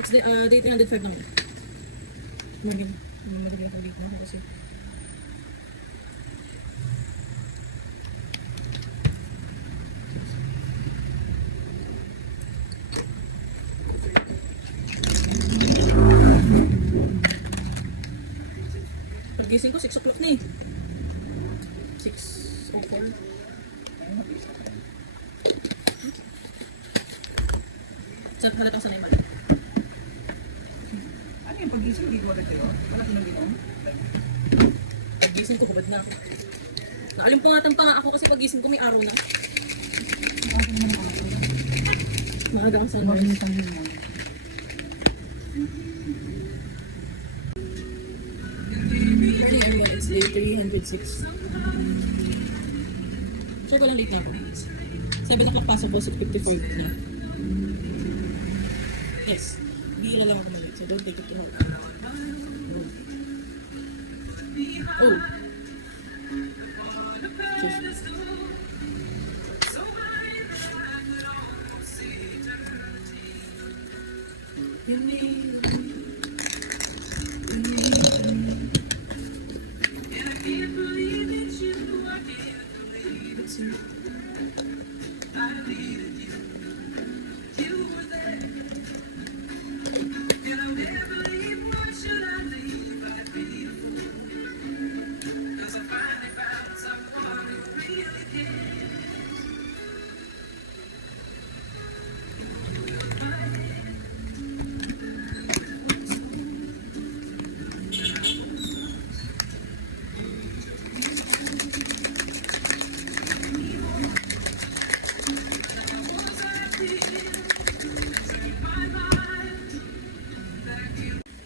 It's day 305 naman. Madali ako dito na kasi. Pagising ko, 6 o'clock na eh. 6:04. Saan halatang sanay man? Ano yung pag-gising? Hindi ko agad kayo? Wala pinag-inom? Pagising ko, hubad na ako. Naalimpungatan pa nga ako kasi pagising ko may araw na. Bakit naman ako? Maaga ang Bakit sunrise. yung tanggil mo? Morning everyone, it's day 306. Check ko lang late na ako. 7 o'clock pasok ko, so 55 na. Yes. Bihira lang ako maliit, so don't take it too hard. Oh. Sus.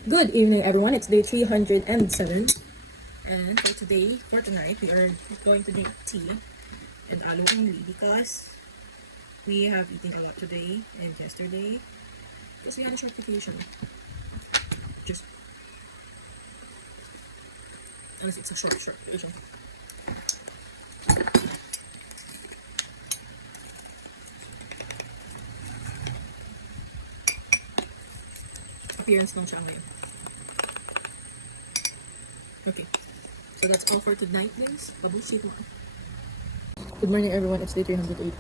Good evening, everyone. It's day 307. And for tonight, we are going to drink tea and aloe only because we have eaten a lot today and yesterday because we had a short vacation. Just, honestly, it's a short vacation. Appearance lang siya ngayon. Okay. So that's all for tonight, guys. Pabusit mo. Good morning, everyone. It's day 308.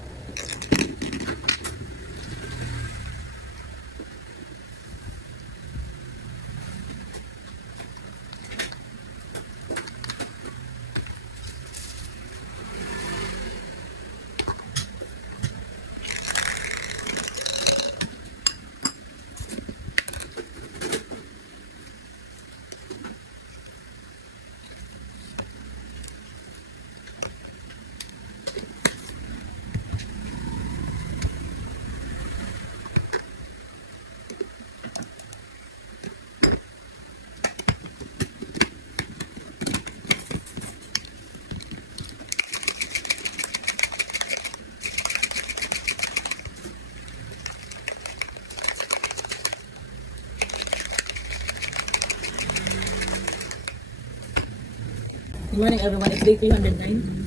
Good morning, everyone. It's day 309.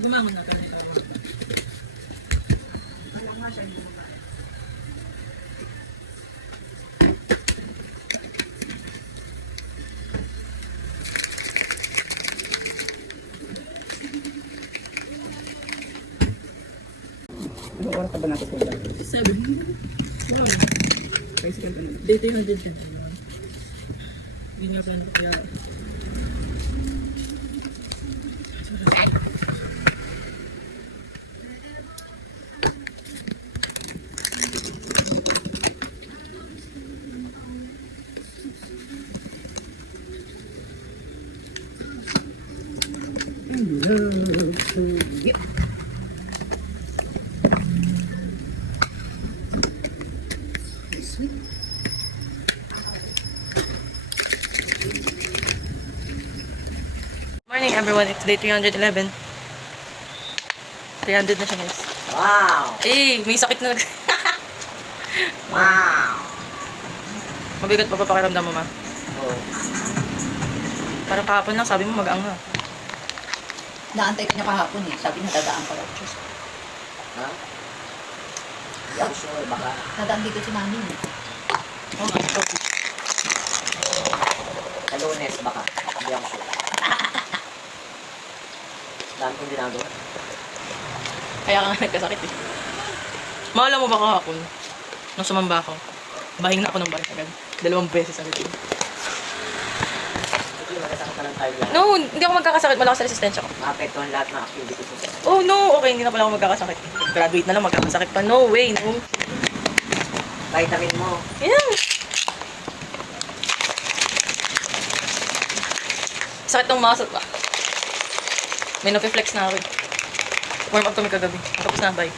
Gumangon na kami. Wala nga siya yung buka. Ilang oras ka ba natin punta? 7. Wow. Bicycle pa Day 300 yun. Hindi nga plan ko kaya. love to get. Sweet. morning, everyone. It's day 311. 300 na siya, guys. Wow! Eh, may sakit na. Wow! Mabigat pa pakiramdam mo, ma. Oh. Parang kahapon lang, sabi mo mag-anga. Naantay ko niya kahapon eh. Sabi niya dadaan pa raw. Diyos. Ha? Hindi ako sure, baka. Dadaan dito si Mami eh. Oo nga, ito. Sa Lunes, baka. Hindi ako sure. Dami kong ginagawa. Kaya ka nga nagkasakit eh. Mahala mo ba kahapon? Nung sumamba ako, bahing na ako ng bahing agad. 2 beses agad yun. Hindi, magkasakit na lang tayo yan. No, hindi ako magkakasakit. Malakas sa resistensya ko. Maapektuhan lahat ng activities mo. Oh no, okay, hindi na pala ako magkakasakit. Graduate na lang, magkakasakit pa. No way, no. Vitamin mo. Yeah. Sakit ng muscle pa. May napi-flex na ako eh. Warm up kami kagabi. Tapos na, bye.